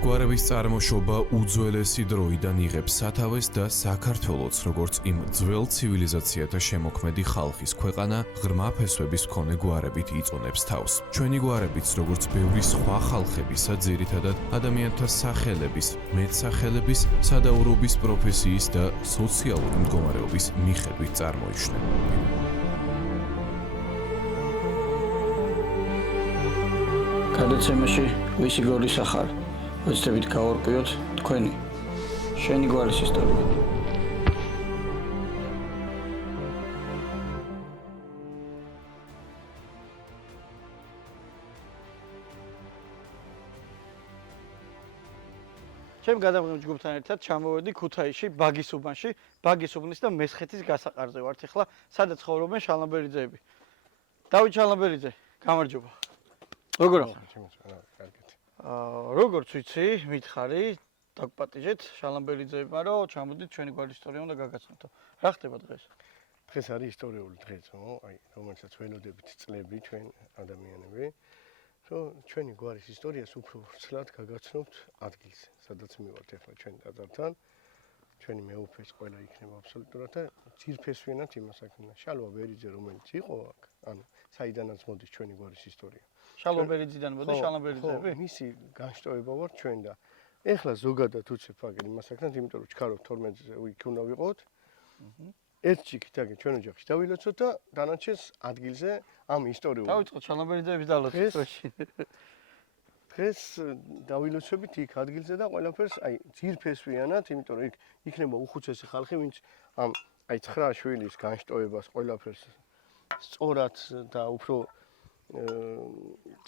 გვარების წარმოშობა უძველესი დროიდან იღებს სათავეს და საქართველოც, როგორც იმ ძველ ცივილიზაციათა შემოქმედი ხალხის ქვეყანა, ღრმა ფესვების მქონე გვარებით იწონებს თავს. ჩვენი გვარებიც, როგორც ბევრი სხვა ხალხებისა, ძირითადად ადამიანთა სახელების, მეტსახელების, სადაურობის პროფესიის და სოციალური მდგომარეობის მიხედვით წარმოიშვა. გადაცემაში ვისი გვარის ახალ ვეცდებით გავარკვიოთ თქვენი შენი გვარის ისტორია. ჩემ გადამღებ ჯგუფთან ერთად ჩამოვედი ქუთაისში, ბაგის უბანში, ბაგის უბნის და მესხეთის გასაყარზე ვართ ახლა, სადაც ცხოვრობენ შალამბერიძეები. დავით შალამბერიძე, გამარჯობა. როგორ როგორც ვიცი, მითხარი, დაგპატიჟეთ შალამბერიძეებმა, რომ ჩამოდით ჩვენი გვარის ისტორია უნდა გაგაცნოთ. რა ხდება დღეს? დღეს არის ისტორიული დღეო, რომელსაც ველოდებით წლები ჩვენ ადამიანები, რომ ჩვენი გვარის ისტორიას უფრო ვრცლად გაგაცნობთ ადგილზე, სადაც მივართ ახლა ჩვენ ტაძართან. ჩვენი მეუფეს ყველა იქნება აბსოლუტურად და ძირფესვიანად იმას აქნა. შალვა ბერიძე რომელიც იყო აქ, ანუ საიდანაც მოდის ჩვენი გვარის ისტორია. შალვა ბერიძიდან მოდის შალამბერიძეები? მისი განშტოება ვარ ჩვენ და ეხლა ზოგადად უცებ აგერ იმას აქნათ, იმიტომ რომ ჩქარობ 12-ზე იქ უნდა ვიყოთ. ერთ ჩიქით აგერ ჩვენ ოჯახში დავილოცოთ და დანარჩენს ადგილზე ამ ისტორიულ. დავიწყოთ შალამბერიძეების დალოცვაში. დღეს დავილოცებით იქ ადგილზე და ყველაფერს ძირფესვიანად, იმიტომ რომ იქ იქნება უხუცესი ხალხი, ვინც ამ 9 შვილის განშტოებას ყველაფერს სწორად და უფრო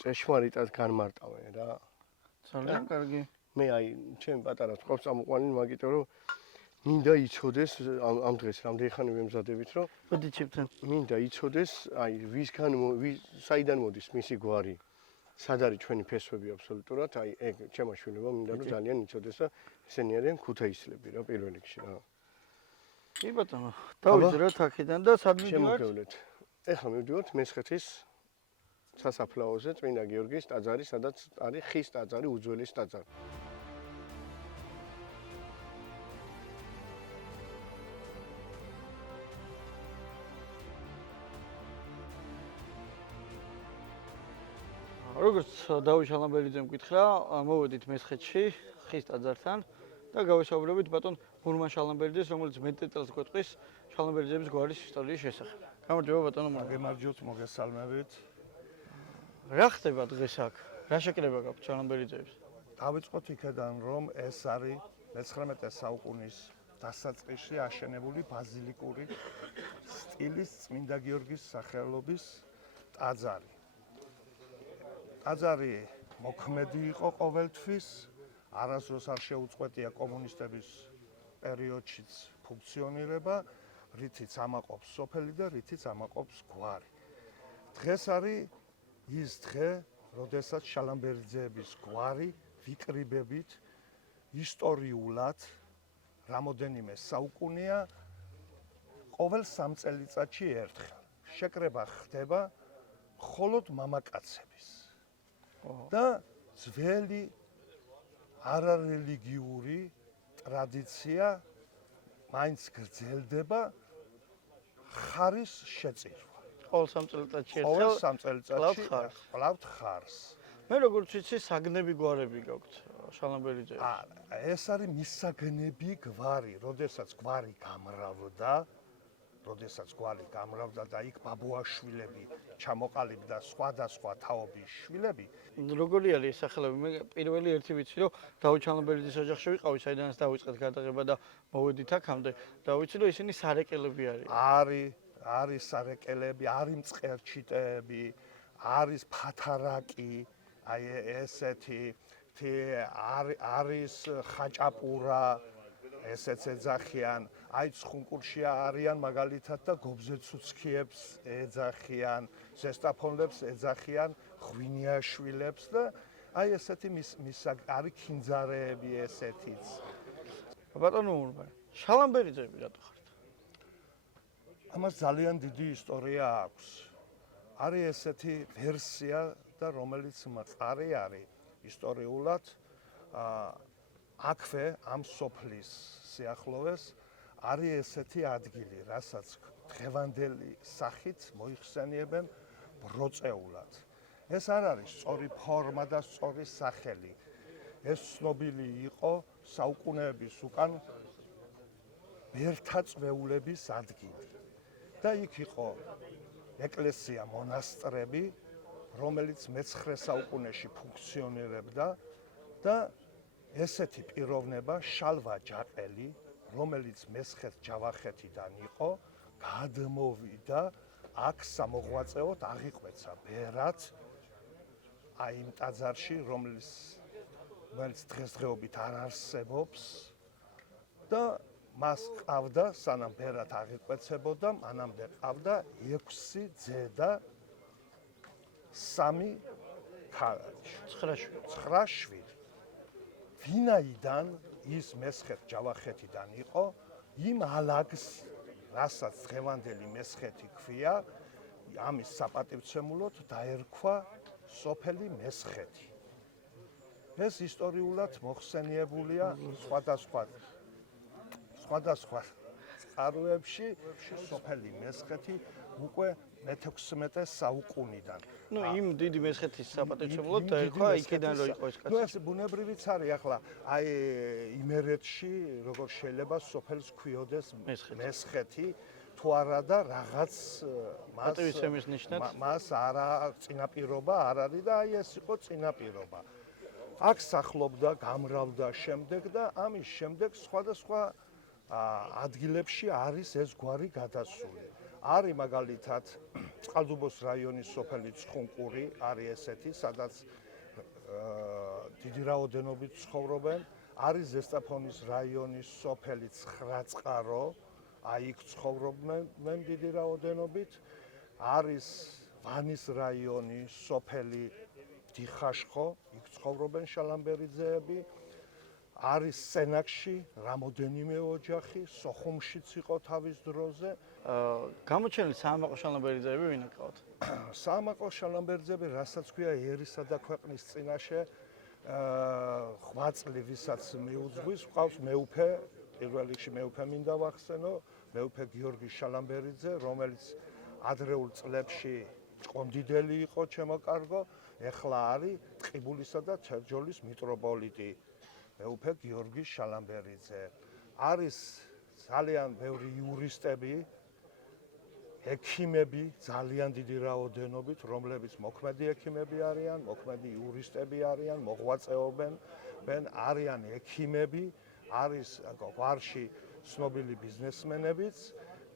ჭეშმარიტად განმარტავენ რა. ძალიან კარგი. მე ჩემ პატარა წყობს წამოყვანილი, მაგიტო რომ მინდა იცოდეს ამ დღეს რამდენი ხანი ვემზადებით, რომ მოდი ჩემთან. მინდა იცოდეს, საიდან მოდის მისი გვარი. სად არის ჩვენი ფესვები აბსოლუტურად, ეგ ჩემო შვილებო მინდა რომ ძალიან იცოდეს და ესენი არიან ქუთაისლები რა პირველ რიგში რა. კი ბატონო, დავიძრათ აქედან და სად მივიდივართ? შემოგევლეთ. ეხლა მივდივართ მესხეთის სასაფლაოზე, წმინდა გიორგის ტაძარი, სადაც არის ხის ტაძარი, უძველესი ტაძარი. როგორც დავით შალამბერიძემ გითხრა, მოვედით მესხეთში ხის ტაძართან და გავესაუბრებით ბატონ მურმან შალამბერიძეს, რომელიც მეტ წელს გვეტყვის შალამბერიძეების გვარის ისტორიის შესახებ. გამარჯობა ბატონო მურმან. გემარჯობთ, მოგესალმებით. რა ხდება დღეს აქ? რა შეკრება გაქვთ შალამბერიძეებს? დავიწყოთ იქიდან, რომ ეს არის 19 საუკუნის დასაწყისში აშენებული ბაზილიკური სტილის წმინდა გიორგის სახელობის ტაძარი. ტაძარი მოქმედი იყო ყოველთვის, არასდროს არ შეუწყვეტია კომუნისტების პერიოდშიც ფუნქციონირება, რითიც ამაყობს სოფელი და რითიც ამაყობს გვარი. დღეს არის ის დღე, როდესაც შალამბერიძეების გვარი ვიკრიბებით ისტორიულად რამოდენიმე საუკუნეა ყოველ 3 წელიწადში ერთხელ. შეკრება ხდება მხოლოდ მამაკაცების და ძველი არარელიგიური ტრადიცია მაინც გრძელდება ხარის შეწირვა. ყოველ 3 წელიწადში ერთხელ. ყოველ 3 წელიწადში ყლავთ ხარს. მე როგორც ვიცი, საგნები გვარები გაქვთ შალამბერიძეებს. ეს არის მისაგნები გვარი, როდესაც გვარი გამრავდა და იქ ბაბუაშვილები ჩამოყალიბდა სხვადასხვა თაობის შვილები. როგორი არის ეს სახელები? მე პირველი ერთი ვიცი, რომ დავით შალამბერიძის ოჯახში ვიყავი, საიდანაც დავიწყეთ გადაღება და მოვედით აქამდე და ვიცი, რომ ისინი სარეკელები არიან. არის სარეკელები, არის მწყერჩიტები, არის ფათარაკი, ესეთი არის ხაჭაპურა, ესეც ეძახიან, ცხუნკურში არიან მაგალითად და გობზეცუცქიებს ეძახიან, ზესტაფონლებს ეძახიან, ღვინიაშვილებს და ესეთი არის ქინძარეები ესეთიც. ბატონო მურმან, შალამბერიძეები რატო ხართ? ამას ძალიან დიდი ისტორია აქვს. არის ესეთი ვერსია და რომელიც მწარე არის ისტორიულად, აქვე ამ სოფლის სიახლოვეს არის ესეთი ადგილი, რასაც დღევანდელი სახით მოიხსენიებენ ბროწეულად. ეს არ არის სწორი ფორმა და სწორი სახელი. ეს ცნობილი იყო საუკუნეების უკან ბერთაწვეულების ადგილი. და იქ იყო ეკლესია, მონასტრები, რომელიც მე-9 საუკუნეში ფუნქციონირებდა და ესეთი პიროვნება შალვა ჯაყელი, რომელიც მესხეთ ჯავახეთიდან იყო, გადმოვიდა აქ სამოღვაწეოდ აღიკვეცა ბერად აი იმ ტაძარში, რომელიც დღესდღეობით არ არსებობს და მას ყავდა, სანამ ბერად აღიკვეცებოდა, მანამდე ყავდა 6 ძე და 3 ქალიშვილი. 9 შვილი. ვინაიდან ის მესხეთ ჯავახეთიდან იყო, იმ ალაგს, რასაც დღევანდელი მესხეთი ქვია, ამის საპატივცემულოდ დაერქვა სოფელი მესხეთი. ეს ისტორიულად მოხსენიებულია სხვადასხვა წყაროებში, სოფელი მესხეთი უკვე მე-16 საუკუნიდან. ნუ იმ დიდი მესხეთის საპატივცემულოდ დაერქვა იქიდან რო იყო ეს კაცი. ნუ ეს ბუნებრივიც არის, ახლა აი იმერეთში როგორ შეიძლება სოფელს ქვიოდეს მესხეთი, თუ არა და რაღაც პატივისცემის ნიშნად მას არა წინაპირობა არ არის და აი ეს იყო წინაპირობა. აქ სახლობდა, გამრავლდა შემდეგ და ამის შემდეგ სხვადასხვა ადგილებში არის ეს გვარი გადასული. არის მაგალითად წყალდუბოს რაიონის სოფელი ცხუნკური, არის ესეთი, სადაც დიდი რაოდენობით ცხოვრობენ. არის ზესტაფონის რაიონის სოფელი ცხრაწყარო, აი იქ ცხოვრობენ დიდი რაოდენობით. არის ვანის რაიონის სოფელი დიხაშხო, იქ ცხოვრობენ შალამბერიძეები. არის სენაკში რამოდენიმე ოჯახი, სოხუმშიც იყო თავის დროზე. გამოჩენილი საამაყო შალამბერიძეები ვინ აკავთ? საამაყო შალამბერიძეები, რასაც ქვია ერისა და ქვეყნის წინაშე, ღვაწლი ვისაც მიუძღვის, ყავს მეუფე, პირველ რიგში მეუფე მინდა ვახსენო, მეუფე გიორგი შალამბერიძე, რომელიც ადრეულ წლებში ჭყონდიდელი იყო ჩემო კარგო, ეხლა არის ტყიბულისა და ჩერჯოლის მიტროპოლიტი. მეუფე გიორგი შალამბერიძე. არის ძალიან ბევრი იურისტები, ექიმები, ძალიან დიდი რაოდენობით, რომლებიც მოქმედი ექიმები არიან, მოქმედი იურისტები არიან, მოღვაწეობენ, არიან ექიმები, არის გვარში ცნობილი ბიზნესმენებიც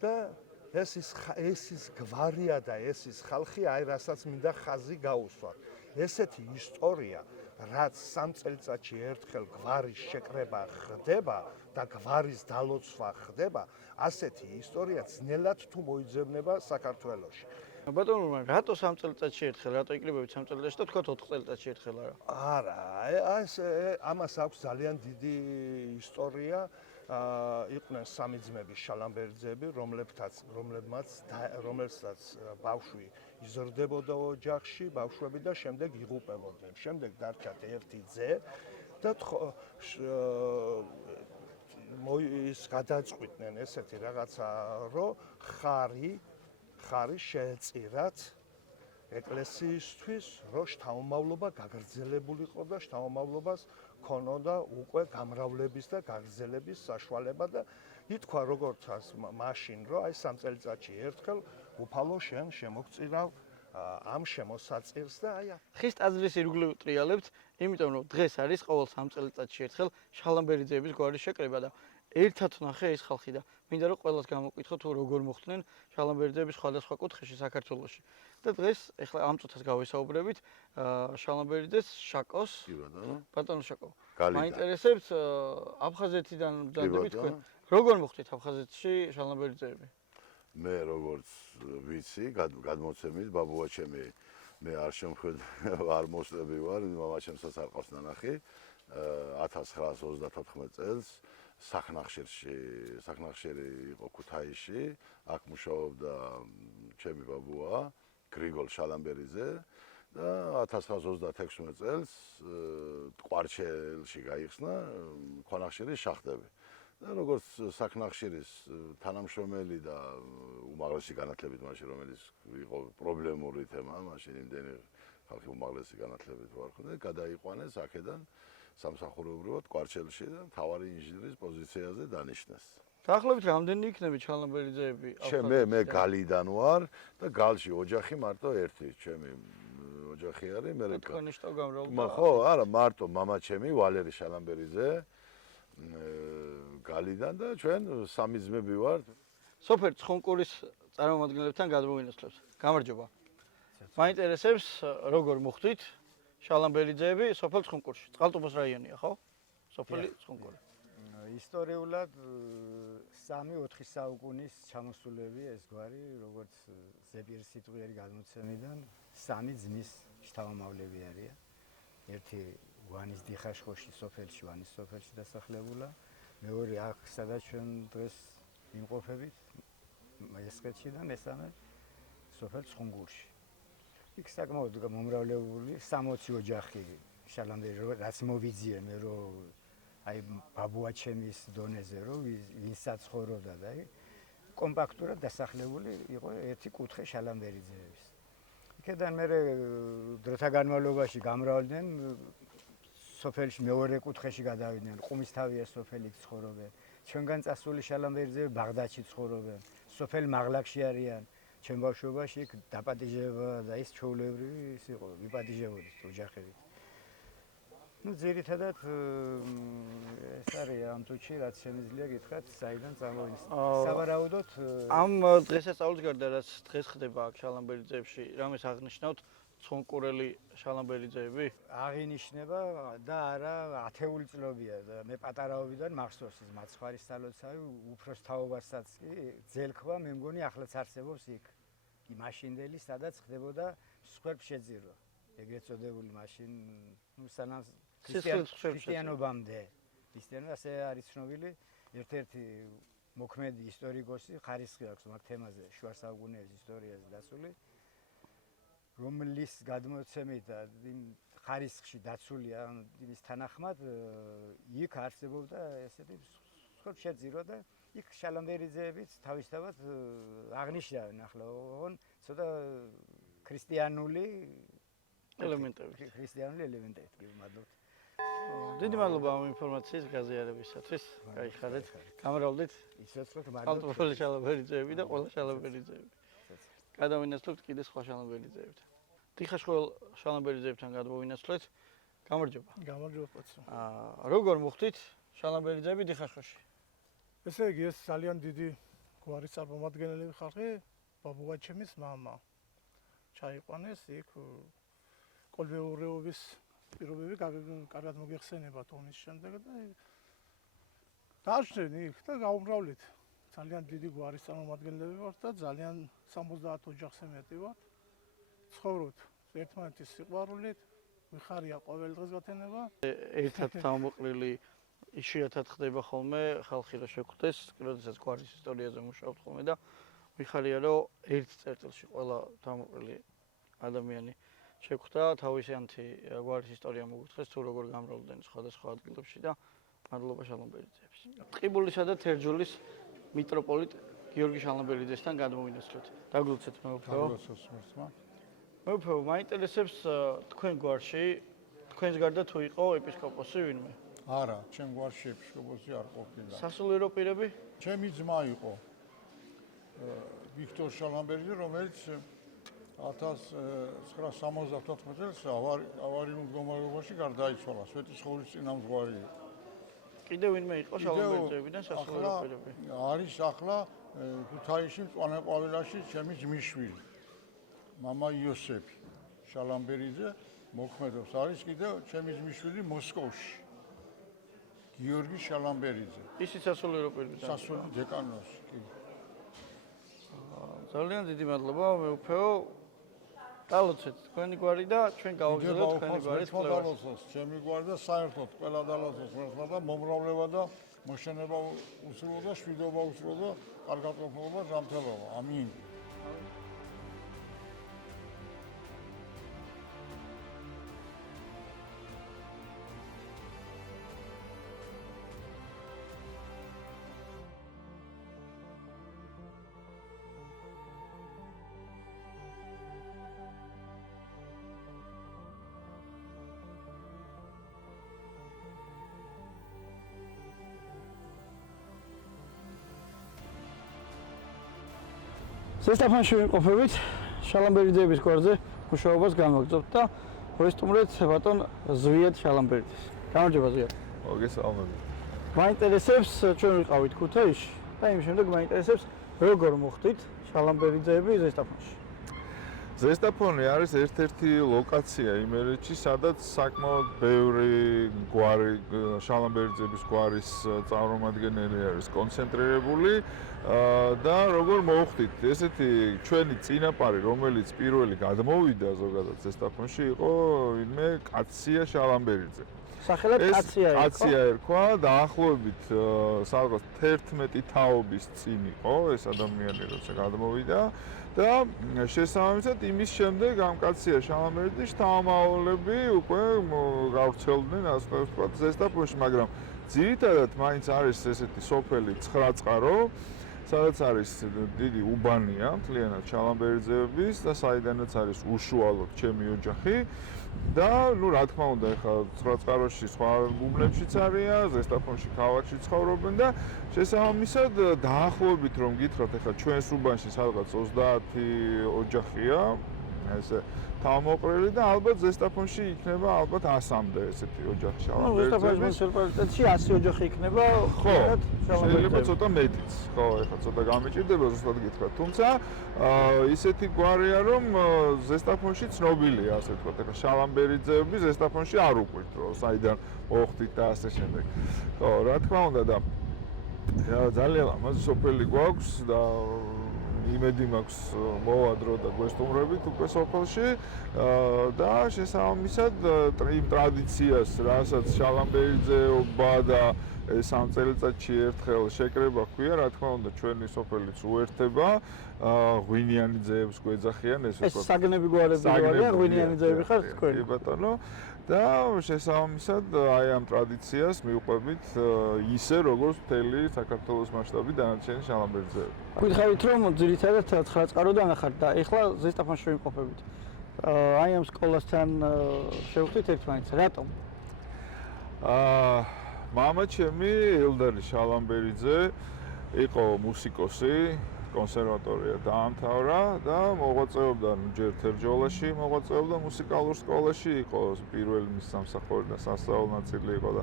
და ეს ის გვარია და ეს ის ხალხი, აი რასაც მინდა ხაზი გაუსვათ. ესეთი ისტორია, რაც 3 წელიწადში ერთხელ გვარის შეკრება ხდება და გვარის დალოცვა ხდება, ასეთი ისტორია ძნელად თუ მოიძებნება საქართველოში. ბატონო, რატო 3 წელიწადში ერთხელ, რატო იკრიბებით 3 წელიწადში და თქვა 4 წელიწადში ერთხელ არა? არა, ამას აქვს ძალიან დიდი ისტორია. იყვნენ 3 ძმები შალამბერიძეები, რომლებსაც ბავშვი იზრდებოდა ოჯახში, ბავშვები და შემდეგ იღუპებოდნენ. შემდეგ დარჩათ ერთი ძე და ის გადაწყვიტნენ ესეთი რაღაცა, რომ ხარი შეეწირათ ეკლესიისთვის, რომ შთამომავლობა გაგრძელებულიყო და შთამომავლობას ქონოდა უკვე გამრავლების და გაგრძელების საშუალება და ითქვა როგორც მაშინ, რომ აი 3 წელიწადში ერთხელ უფალო შენ შემოგწირავ ამ შემოსაწირს და აი ხის ტაძრის ირგვლივ ვტრიალებთ, იმიტომ რომ დღეს არის ყოველ 3 წელიწადში ერთხელ შალამბერიძეების გვარის შეკრება და ერთად ვნახე ეს ხალხი და მინდა რომ ყველას გამოვკითხო თუ როგორ მოხდნენ შალამბერიძეების სხვადასხვა კუთხეში საქართველოში. და დღეს ეხლა ამ წუთას გავესაუბრებით შალამბერიძეს შაკოს, ბატონო შაკო. მაინტერესებს აფხაზეთიდან დადებით თქვენ. როგორ მოხდით აფხაზეთში შალამბერიძეები? მე როგორც ვიცი, გადმოცემით ბაბუაჩემი მე არ შემხედ არ მოსწები ვარ, მამაჩემსაც არ ყავს ნანახი. 1934 წელს სახნახშირი იყო ქუთაისში, აქ მუშაობდა ჩემი ბაბუა გრიგოლ შალამბერიძე და 1936 წელს ყვარჩელში გაიხსნა ქვანახშირის შახტები. და როგორც საქნახშირის თანამშრომელი და უმაღლესი განათლებით მაშინ რომელიც იყო პრობლემური თემა, მაშინ იმდენი ხალხი უმაღლესი განათლებით ვარ ხონდა, გადაიყვანეს აქედან სამსახურეობრივად ყვარჩელში და მთავარი ინჟინრის პოზიციაზე დანიშნეს. დაახლოებით რამდენი იქნება ჩალნაბერიძეები? მე გალიდან ვარ და გალში ოჯახი მარტო ერთი, ჩემი ოჯახი არის, მე თქვენი შტო გამრავლდა. ხო, არა, მარტო მამა ჩემი ვალერი შალამბერიძე გალიდან და ჩვენ სამი ძმები ვართ. სოფელ ცხუნკურის წარმომადგენლებთან გადმოვინაცვლებთ. გამარჯობა. მაინტერესებს როგორ მოხვდით შალამბერიძეები სოფელ ცხუნკურში. წყალტუბოს რაიონია, ხო? სოფელი ცხუნკური. ისტორიულად 3-4 საუკუნის ჩამოსულები ეს გვარი, როგორც ზეპირ სიტყვიერი გადმოცემიდან, 3 ძმის შთამომავლები არიან. ერთი ვანის დიხაშხოში სოფელში, ვანის სოფელში დასახლებულა, მეორე აქ სადაც ჩვენ დღეს იმყოფებით, ესხეთში და მესამე სოფელ ცხუნგურში. იქ საკმაოდ მომრავლებული 60 ოჯახი შალამბერი რაც მოვიძიე მე რომ აი ბაბუაჩემის დონეზე რომ ვინსაც ცხოვრობდა და აი კომპაქტურად დასახლებული იყო ერთი კუთხე შალამბერიძეების. იქედან მე დროთა განმავლობაში გამრავლდნენ სოფელში მეორე კუთხეში გადავიდნენ, ყუმისთავია სოფელი ცხოვრობენ. ჩვენგან წასული შალამბერიძეები ბაღდადში ცხოვრობენ. სოფელ მაღლაკში არიან. ჩვენ ბავშვობაში იქ დაპატიჟება და ის ჩვეულებრივი ის იყო, ვიპატიჟებოდით ოჯახებით. ну ძირითადად ეს არის ამ წუთში რაც შემიძლია გითხრათ, საიდან წამოვიდეს. სავარაუდოდ ამ დღესასწაულის გარდა რაც დღეს ხდება აქ შალამბერიძეებში, რამეს აღნიშნავთ ცხუნკურელი შალამბერიძეები? აღინიშნება და არა ათეული წლობია და მე პატარაობიდან მახსოვს ის მაცხვარის სალოცავი უფროს თაობასაც კი ძელქვა მე მგონი ახლაც არსებობს იქ. მაშინდელი სადაც ხდებოდა სხვერფშეძირო. ეგრეთ წოდებული მაშინ ну სანამ ქრისტიანობამდე. ქრისტიანობა ასე არის ცნობილი ერთ-ერთი მოქმედი ისტორიკოსი ხარისხი აქვს მაგ თემაზე შუა საუკუნეების ისტორიაზე დასული. რომლის გადმოცემით და იმ ხარისხში დაცულია იმის თანახმად იქ არსებობდა ესეთი სხვერფშეძირო და იქ შალამბერიძეებიც თავისთავად აღნიშნავენ ახლა ოღონ ცოტა ქრისტიანული ელემენტებით კი მადლობთ. დიდი მადლობა ამ ინფორმაციის გაზიარებისათვის. გაიხარეთ. გამრავლდით. ისეცოთ მადლობა შალამბერიძეები და ყველა შალამბერიძეები. გადავინაცვლებთ კიდე სხვა შალამბერიძეებთან. დიხაშხოელ შალამბერიძეებთან გადმოვინაცვლეთ. გამარჯობა. გამარჯობა პაცო. როგორ მოხვდით შალამბერიძეები დიხაშხოში? ესე იგი ეს ძალიან დიდი გვარის წარმომადგენელი ხალხი, ბაბუაჩემის მამა. ჩაიყვანეს იქ კოლმეურეობის პირობები კარგად მოგეხსენებათ ომის შემდეგ და დაარჩნენ იქ და გაუმრავლეთ. ძალიან დიდი გვარის წარმომადგენლები ვართ და ძალიან 70 ოჯახზე მეტი ვართ. ცხოვრობთ ერთმანეთის სიყვარულით, ვიხარია ყოველ დღეს გათენება. ერთად თავმოყრილი იშვიათად ხდება ხოლმე ხალხი რა შეგვხვდეს, როდესაც გვარის ისტორიაზე მუშაობთ ხოლმე და ვიხარია რომ ერთ წერტილში ყველა თავმოყრილი ადამიანი შეგვხვდა თავისიანთი გვარის ისტორია მოგვითხრეს თუ როგორ გამრავლდნენ სხვადასხვა ადგილებში და მადლობა შალამბერიძეებს. ტყიბულისა და თერჯოლის მიტროპოლიტ გიორგი შალამბერიძესთან გადმოვინაცვლეთ. დაგლოცეთ მეუფეო. მეუფეო, მაინტერესებს თქვენ გვარში თქვენს გარდა თუ იყო ეპისკოპოსი ვინმე? არა, ჩემ გვარში ეპისკოპოსი არ ყოფილა. სასულიერო პირები? ჩემი ძმა იყო ვიქტორ შალამბერიძე, რომელიც 1974 წელს ავარიულ მდგომარეობაში გარდაიცვალა. სვეტიცხოვლის წინამძღვარი იყო. კიდევ ვინმე იყო შალამბერიძეებიდან სასულიერო პირები? არის ახლა ქუთაისში მწვანეყვავილაში ჩემი ძმისშვილი. მამა იოსეფი შალამბერიძე მოქმედობს. არის კიდევ ჩემი ძმისშვილი მოსკოვში. გიორგი შალამბერიძე. ისიც სასულიერო პირებიდან. სასულიერო დეკანოში, კი. ძალიან დიდი მადლობა მეუფეო. დალოცეთ თქვენი გვარი და ჩვენ გავაგზავნებთ თქვენი გვარის კვლევას. ჩემი გვარი და საერთოდ ყველა დალოცოს ერთად და მომრავლება და მოშენება უსრულო და შვიდობა უსრულო და კარგატყოფილობა ჯანმრთელობა. ამინ. ზესტაფონში ვიმყოფებით, შალამბერიძეების გვარზე მუშაობას განვაგრძობთ და ვესტუმრეთ ბატონ ზვიად შალამბერიძეს. გამარჯობა ზვიად. მოგესალმებით. მაინტერესებს ჩვენ ვიყავით ქუთაისში და იმ შემდეგ მაინტერესებს როგორ მოხდით შალამბერიძეები ზესტაფონში. ზესტაფონი არის ერთ-ერთი ლოკაცია იმერეთში, სადაც საკმაოდ ბევრი გვარი შალამბერიძეების გვარის წარმომადგენელი არის კონცენტრირებული და როგორ მოხდით, ესეთი ჩვენი წინაპარი, რომელიც პირველი გადმოვიდა ზოგადად ზესტაფონში, იყო ვინმე კაცია შალამბერიძე. სახელად კაცია იყო. კაცია ერქვა, დაახლოებით სადღაც 11 თაობის წინ იყო ეს ადამიანი, როცა გადმოვიდა. და შესაბამისად იმის შემდეგ ამ კაცია შალამბერიძის შთამომავლები უკვე გავრცელდნენ ასე ვთქვათ ზესტაფონში, მაგრამ ძირითადად მაინც არის ესეთი სოფელი ცხრაწყარო, სადაც არის დიდი უბანია მთლიანად შალამბერიძეების და საიდანაც არის უშუალოდ ჩემი ოჯახი და ნუ რა თქმა უნდა ეხლა ცხრაწყაროში სხვა უბნებშიც არიან, ზესტაფონში ქალაქში ცხოვრობენ და შესაბამისად დაახლოებით რომ გითხრათ ეხლა ჩვენს უბანში სადღაც 30 ოჯახია ესე თავმოყრილი და ალბათ ზესტაფონში იქნება ალბათ 100-მდე ესეთი ოჯახი შალამბერიძეების. მუნიციპალიტეტში 100 ოჯახი იქნება. ხო, შეიძლება ცოტა მეტიც. ხო, ეხლა ცოტა გამიჭირდება ზუსტად გითხრათ. თუმცა ისეთი გვარია რომ ზესტაფონში ცნობილია ასე ვთქვათ. ეხლა შალამბერიძეები ზესტაფონში არ უკვირთ რომ საიდან მოხდით და ასე შემდეგ. ხო, რა თქმა უნდა და ძალიან ლამაზი სოფელი გვაქვს და იმედი მაქვს მოვადრო და გვესტუმრებით უკვე სოფელში და შესაბამისად იმ ტრადიციას, რასაც შალამბერიძეობა და ეს ამ წელიწადში ერთხელ შეკრება ქვია, რა თქმა უნდა ჩვენი სოფელიც უერთდება, ღვინიანი ძეებს გვეძახიან ეს ეს საგნები გვარები არიან, ღვინიანი ძეები ხარ თქვენ. კი ბატონო. და შესაბამისად აი ამ ტრადიციას მივყვებით ისე როგორც მთელი საქართველოს მასშტაბით დანარჩენი შალამბერიძეები. გითხარით რომ ძირითადად 9 წყაროდან ახართ და ეხლა ზესტაფონში ვიმყოფებით. აი ამ სკოლასთან შევხვდით ერთმანეთს. რატომ? მამა ჩემი ელდარი შალამბერიძე იყო მუსიკოსი, კონსერვატორია დაამთავრა და მოღვაწეობდა ჯერ თერჯოლაში, მოღვაწეობდა მუსიკალურ სკოლაში, იყო პირველი მის სამსახური და სასწავლო ნაწილი იყო და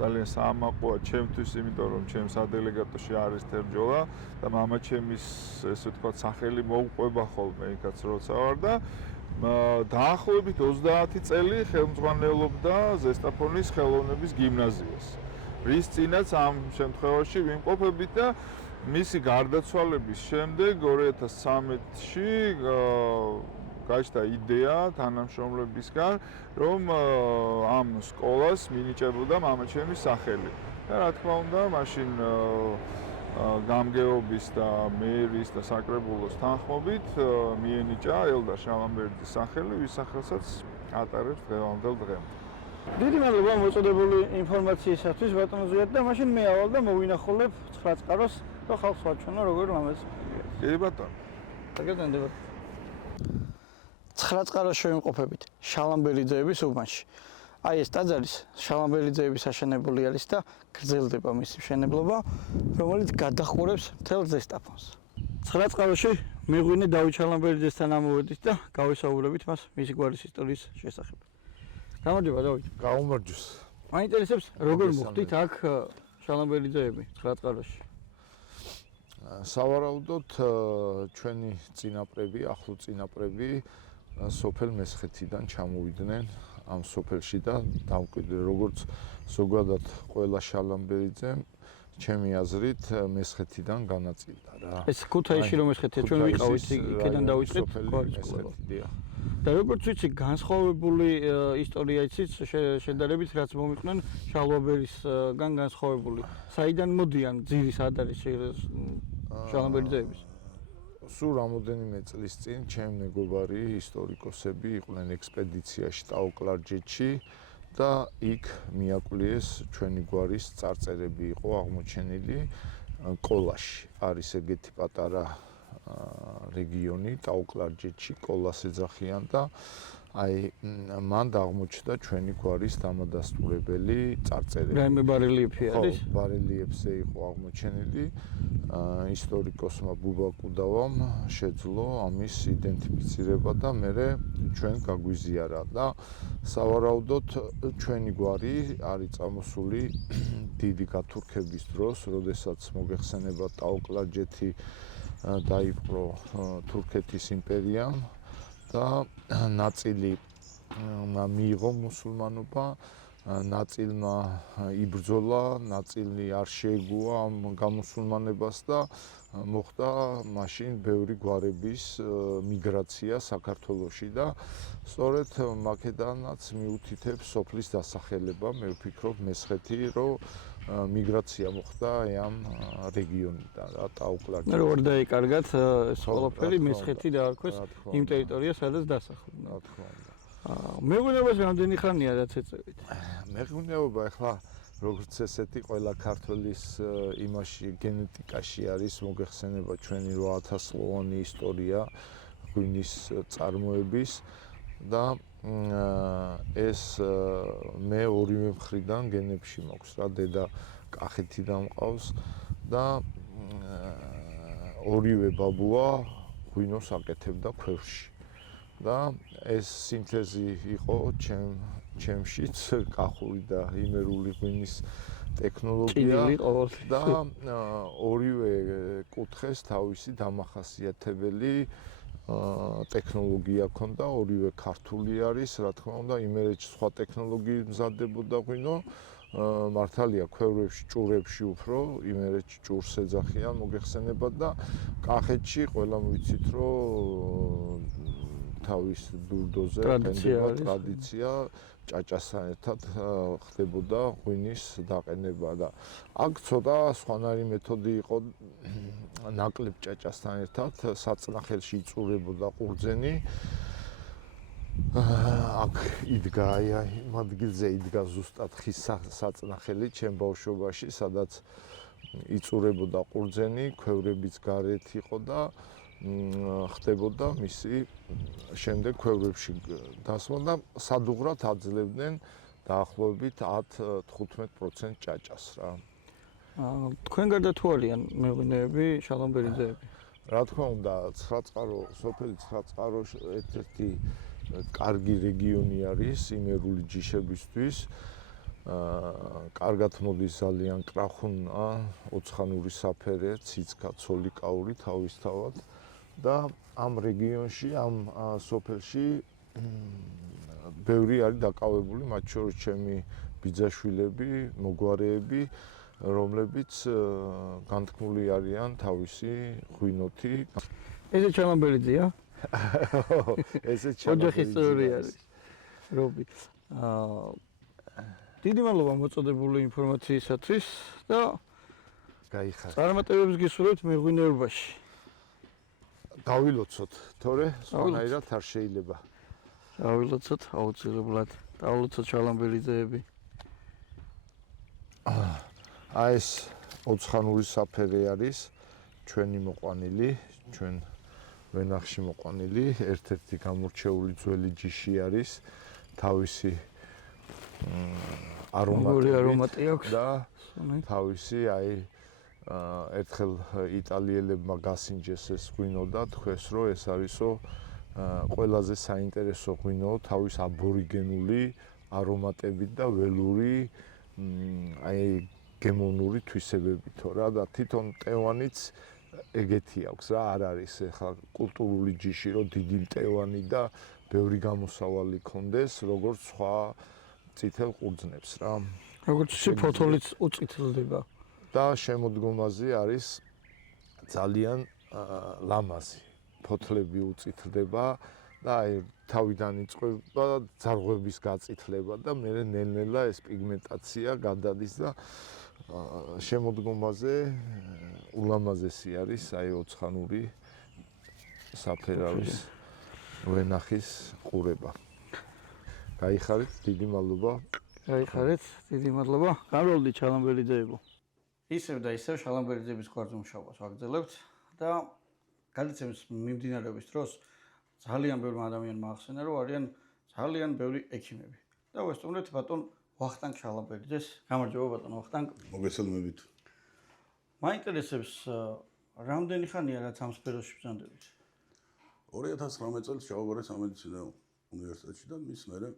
ძალიან საამაყოა ჩემთვის, იმიტომ რომ ჩემს სადელეგატოში არის თერჯოლა და მამა ჩემის ესე ვთქვათ სახელი მოუყვება ხოლმე იქაც როცა ვარ და დაახლოებით 30 წელი ხელმძღვანელობდა ზესტაფონის ხელოვნების გიმნაზიას. რის წინაც ამ შემთხვევაში ვიმყოფებით და მისი გარდაცვალების შემდეგ 2013-ში გაჩნდა იდეა თანამშრომლებისგან, რომ ამ სკოლას მინიჭებოდა მამა ჩემის სახელი. და რა თქმა უნდა, მაშინ გამგეობის და მერის და საკრებულოს თანხმობით მიენიჭა ელდარ შალამბერიძის სახელი, ვის სახელსაც ატარებს დღევანდელ დღემდე. დიდი მადლობა მოწოდებული ინფორმაციისათვის ბატონ ზვიად და მაშინ მე ავალ და მოვინახულებ 9 წყაროს და ხალხს ვაჩვენო როგორ ლამაზი. კი ბატონო. დაგეგმდება. 9 წყაროში ვიმყოფებით შალამბერიძეების უბანში. აი ეს ტაძარის შალამბერიძეების აშენებული არის და გრძელდება მისი მშენებლობა, რომელიც გადახურებს მთელ ზესტაფონს. 9 წყაროში მეღვინე დავით შალამბერიძესთან ამოვედით და გავისაუბრებით მას მისი გვარის ისტორიის შესახებ. გამარჯობა დავით. გაუმარჯოს. მაინტერესებს როგორ მოხდით აქ შალამბერიძეები 9 წყაროში. სავარაუდოდ ჩვენი წინაპრები, ახლო წინაპრები სოფელ მესხეთიდან ჩამოვიდნენ ამ სოფელში და დამკვიდრე როგორც ზოგადად ყველა შალამბერიძემ ჩემი აზრით მესხეთიდან განაწილდა რა. ეს ქუთაისში რომ მესხეთია ჩვენ ვიყავით იქიდან დავიწყეთ მესხეთიდან. და როგორც ვიცი განსხვავებული ისტორია იცით შედარებით რაც მომიყვნენ შალამბერისგან განსხვავებული. საიდან მოდიან ძირის სად არის შალამბერიძეების? სულ რამოდენიმე წლის წინ ჩემი მეგობარი ისტორიკოსები იყვნენ ექსპედიციაში ტაო-კლარჯეთში და იქ მიაკვლიეს ჩვენი გვარის წარწერები იყო აღმოჩენილი კოლაში. არის ეგეთი პატარა რეგიონი ტაო-კლარჯეთში, კოლას ეძახიან და აი მან აღმოჩნდა ჩვენი გვარის დამადასტურებელი წარწერები. რაიმე ბარელიეფი არის? ხო, ბარელიეფზე იყო აღმოჩენილი. ისტორიკოსმა ბუბა კუდავამ შეძლო ამის იდენტიფიცირება და მერე ჩვენ გაგვიზიარა და სავარაუდოდ ჩვენი გვარი არის წამოსული დიდი გათურქების დროს, როდესაც მოგეხსენება ტაოკლაჯეთი დაიპყრო თურქეთის იმპერიამ და ნაწილი მიიღო მუსულმანობა, ნაწილმა იბრძოლა, ნაწილი არ შეეგუა ამ გამუსულმანებას და მოხდა მაშინ ბევრი გვარების მიგრაცია საქართველოში და სწორედ მაკედანაც მიუთითებს სოფლის დასახელება, მე ვფიქრობ მესხეთი, რომ მიგრაცია მოხდა ამ რეგიონიდან და ტაოკლაჯი. მე როგორ დაიკარგათ ეს ყველაფერი მესხეთი დაარქვეს იმ ტერიტორიას, სადაც დასახლდნენ. რა თქმა უნდა. მეღვინეობას რამდენი ხანია რაც ეწევით? მეღვინეობა ახლა როგორც ესეთი ყველა ქართველის იმაში გენეტიკაში არის მოგეხსენება ჩვენი 8000-ლოვანი ისტორია ღვინის წარმოების და ეს მე ორივე მხრიდან გენებში მაქვს რა დედა კახეთიდან მყავს და ორივე ბაბუა ღვინოს აკეთებდა ქვევრში და ეს სინთეზი იყო ჩემშიც კახური და იმერული ღვინის ტექნოლოგია და ორივე კუთხეს თავისი დამახასიათებელი ტექნოლოგია ქონდა, ორივე ქართული არის, რა თქმა უნდა, იმერეთში სხვა ტექნოლოგიით მზადდებოდა ღვინო, მართალია ქვევრებში, ჭურებში უფრო, იმერეთში ჭურს ეძახიან მოგეხსენება და კახეთში ყველამ ვიცით, რომ თავის დურდოზე ტრადიცია ჭაჭასთან ერთად ხდებოდა ღვინის დაყენება და აქ ცოტა სხვანაირი მეთოდი იყო ნაკლებ ჭაჭასთან ერთად საწნახელში იწურებოდა ყურძენი აქ იდგა იმ ადგილზე იდგა ზუსტად ხის საწნახელი ჩემ ბავშვობაში სადაც იწურებოდა ყურძენი ქვევრებიც გარეთ იყო და ხდებოდა მისი შემდეგ ქვევრებში დასმა და სადუღრად აძლევდნენ დაახლოებით 10-15% ჭაჭას რა. თქვენ გარდა თუ არიან მეღვინეები, შალომბერიძეები? რა თქმა უნდა, 9 წყარო, სოფელი 9 წყარო ერთ-ერთი კარგი რეგიონი არის იმერული ჯიშებისთვის. კარგად მოდის ძალიან კრახუნა, ოცხანური საფერე, ციცქა, ცოლიკაური თავისთავად და ამ რეგიონში, ამ სოფელში ბევრი არის დაკავებული, მათ შორის ჩემი ბიძაშვილები, მოგვარეები, რომლებიც განთქმული არიან თავისი ღვინოთი. ესე ჩალამბერიძეა? ესე ჩალამბერიძე არის. რობი. დიდი მადლობა მოწოდებული ინფორმაციისათვის და გაიხარეთ. წარმატებებს გისურვებთ მეღვინეობაში. გავილოცოთ, თორე სხვანაირად არ შეიძლება. გავილოცოთ აუცილებლად. დაულოცოთ შალომბერიძეები. აი ეს ოცხანური საფერე არის ჩვენი მოყვანილი, ჩვენ ვენახში მოყვანილი, ერთ-ერთი გამორჩეული ძველი ჯიში არის თავისი არომატი აქვს და თავისი აი ერთხელ იტალიელებმა გასინჯეს ეს ღვინო და თქვეს რომ ეს არისო ყველაზე საინტერესო ღვინო თავის აბორიგენული არომატებით და ველური აი გემოვნური თვისებებითო რა და თვითონ მტევანიც ეგეთი აქვს რა არ არის ახლა კულტურული ჯიში რომ დიდი მტევანი და ბევრი გამოსავალი კონდეს როგორც სხვა წითელ ყურძნებს რა როგორც ფოთოლიც უწითლდება და შემოდგომაზე არის ძალიან ლამაზი ფოთლები უწითლდება და აი თავიდან იწყება ძარღვების გაწითლება და მე ნელ-ნელა ეს პიგმენტაცია გადადის და შემოდგომაზე ულამაზესი არის აი ოცხანური საფერავის ვენახის ყურება. გაიხარეთ, დიდი მადლობა. გაიხარეთ, დიდი მადლობა. გამრავლდით შალომბერიძეებო. ისევ და ისევ შალომბერიძეების გვარზე მუშაობას ვაგრძელებთ და გადაცემის მიმდინარეობის დროს ძალიან ბევრი ადამიანმა ახსენა, რომ არიან ძალიან ბევრი ექიმები. და ვესწავლეთ ბატონ ვახტანგ შალამბერიძეს. გამარჯობა ბატონ ვახტანგ. მოგესალმებით. მაინტერესებს რამდენი ხანია რაც ამ სფეროში ბრძანდებით? 2019 წელს ჩავაბარე სამედიცინო უნივერსიტეტში და მის მერე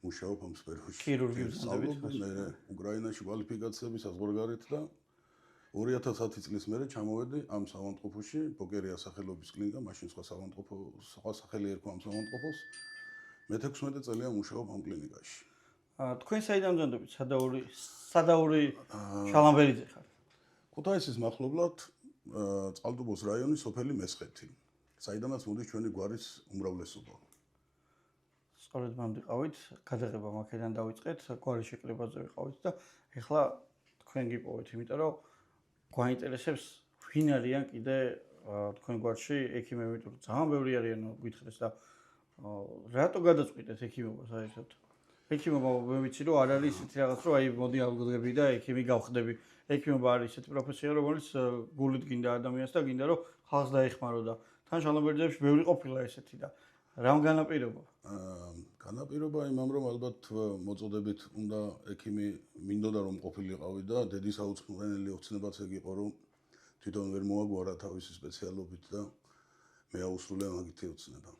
მუშაობ ამ სფეროში. ქირურგი ბრძანდებით? მე უკრაინაში კვალიფიკაციები საზღვარგარეთ და 2010 წლის მერე ჩამოვედი ამ სამავთყოფოში, ბოკერია სახელობის კლინიკა, მაშინ სხვა სახელი ერქვა ამ სამავთყოფოს. მე 16 წელია მუშაობ ამ კლინიკაში. თქვენ საიდან ბრძანდებით? სადაური შალამბერიძე ხარ? ქუთაისის მახლობლად წყალტუბოს რაიონის სოფელი მესხეთი, საიდანაც მოდის ჩვენი გვარის უმრავლესობა. სწორედ მან ვიყავით, გადაღება მაქედან დავიწყეთ, გვარის შეკრებაზე ვიყავით და ეხლა თქვენ გიპოვეთ, იმიტომ რომ გვაინტერესებს ვინ არიან კიდე თქვენ გვარში ექიმები, თუ ძალიან ბევრი არიან გითხრეს და რატო გადაწყვიტეთ ექიმობა საერთოდ? ექიმობა მე ვიცი რომ არ არის ისეთი რაღაც რომ აი მოდი ავგდები და ექიმი გავხდები. ექიმობა არის ისეთი პროფესია რომელიც გულით გინდა ადამიანს და გინდა რომ ხალხს დაეხმარო და თან შალამბერიძეებში ბევრი ყოფილა ესეთი და რამ განაპირობა? განაპირობა იმამ რომ ალბათ მოწოდებით უნდა ექიმი მინდოდა რომ ყოფილიყავი და დედის აუწყნელი ოცნებაც ეგ იყო რომ თვითონ ვერ მოაგვარა თავისი სპეციალობით და მე აუსრულე მაგითი ოცნება.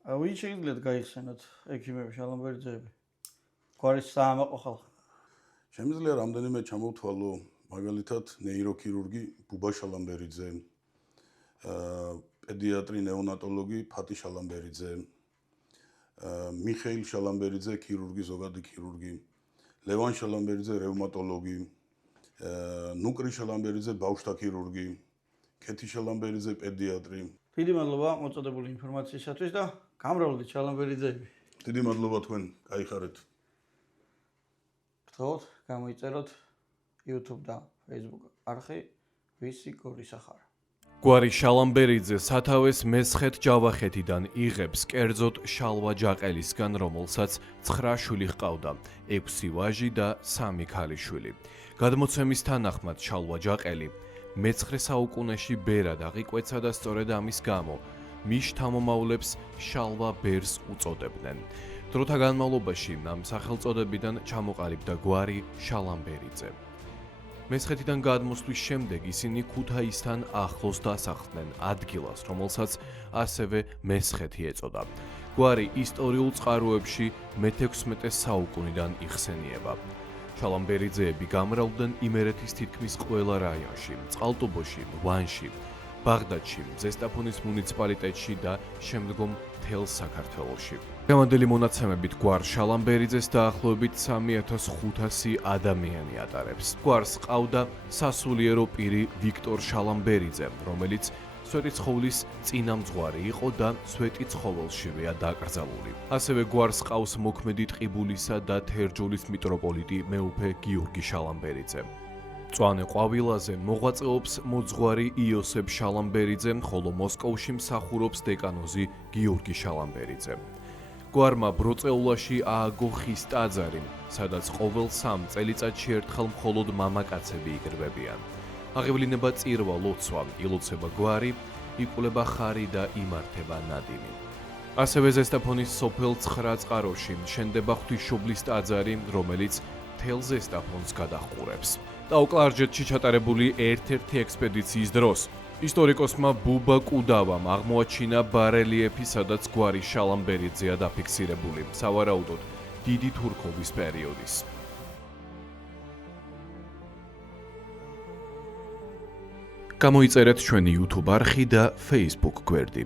ვინ შეიძლება გაიხსენოთ ექიმები შალამბერიძეები? გვარის საამაყო ხალხი. შემიძლია რამდენიმე ჩამოვთვალო, მაგალითად ნეიროქირურგი ბუბა შალამბერიძე, პედიატრი ნეონატოლოგი ფატი შალამბერიძე, მიხეილ შალამბერიძე ქირურგი, ზოგადი ქირურგი, ლევან შალამბერიძე რევმატოლოგი, ნუკრი შალამბერიძე ბავშვთა ქირურგი, ქეთი შალამბერიძე პედიატრი. დიდი მადლობა მოწოდებული ინფორმაციისათვის და გამრავლდით შალამბერიძეები. დიდი მადლობა თქვენ, გაიხარეთ. გთხოვთ, გამოიწეროთ YouTube და Facebook არხი ვისი გორის ახარა. გვარი შალამბერიძე სათავეს მესხეთ ჯავახეთიდან იღებს კერძოდ შალვა ჯაყელისგან, რომელსაც 9 შვილი ჰყავდა, 6 ვაჟი და 3 ქალიშვილი. გადმოცემის თანახმად შალვა ჯაყელი მე-9 საუკუნეში ბერად აღიკვეცა და სწორედ ამის გამო მის შთამომავლებს შალვა ბერს უწოდებდნენ. დროთა განმავლობაში ამ სახელწოდებიდან ჩამოყალიბდა გვარი შალამბერიძე. მესხეთიდან გადმოსვლის შემდეგ ისინი ქუთაისთან ახლოს დასახლდნენ ადგილას, რომელსაც ასევე მესხეთი ეწოდა. გვარი ისტორიულ წყაროებში მე-16 საუკუნიდან იხსენიება. შალამბერიძეები გამრავლდნენ იმერეთის თითქმის ყველა რაიონში, წყალტუბოში, ვანში, ბაღდადში, ზესტაფონის მუნიციპალიტეტში და შემდგომ მთელ საქართველოში. დღევანდელი მონაცემებით გვარ შალამბერიძეს დაახლოებით 3500 ადამიანი ატარებს. გვარს ყავდა სასულიერო პირი ვიქტორ შალამბერიძე, რომელიც სვეტიცხოვლის წინამძღვარი იყო და სვეტიცხოველშივეა დაკრძალული. ასევე გვარს ყავს მოქმედი ტყიბულისა და თერჯოლის მიტროპოლიტი მეუფე გიორგი შალამბერიძე. მწვანე ყვავილაზე მოღვაწეობს მოძღვარი იოსებ შალამბერიძე, ხოლო მოსკოვში მსახურობს დეკანოზი გიორგი შალამბერიძე. გვარმა ბროწეულაში ააგო ხის ტაძარი, სადაც ყოველ 3 წელიწადში ერთხელ მხოლოდ მამაკაცები იკრიბებიან. აღევლინება წირვა ლოცვა, ილოცება გვარი, იკვლება ხარი და იმართება ნადინი. ასევე ზესტაფონის სოფელ 9 წყაროში შენდება ღვთისმშობლის ტაძარი, რომელიც მთელ ზესტაფონს გადაჰყურებს. დაუკლარჯეთში ჩატარებული ერთ-ერთი ექსპედიციის დროს ისტორიკოსმა ბუბა კუდავამ აღმოაჩინა ბარელიეფი, სადაც გვარი შალამბერიძეა დაფიქსირებული, სავარაუდოდ დიდი თურქობის პერიოდის. გამოიწერეთ ჩვენი YouTube არხი და Facebook გვერდი.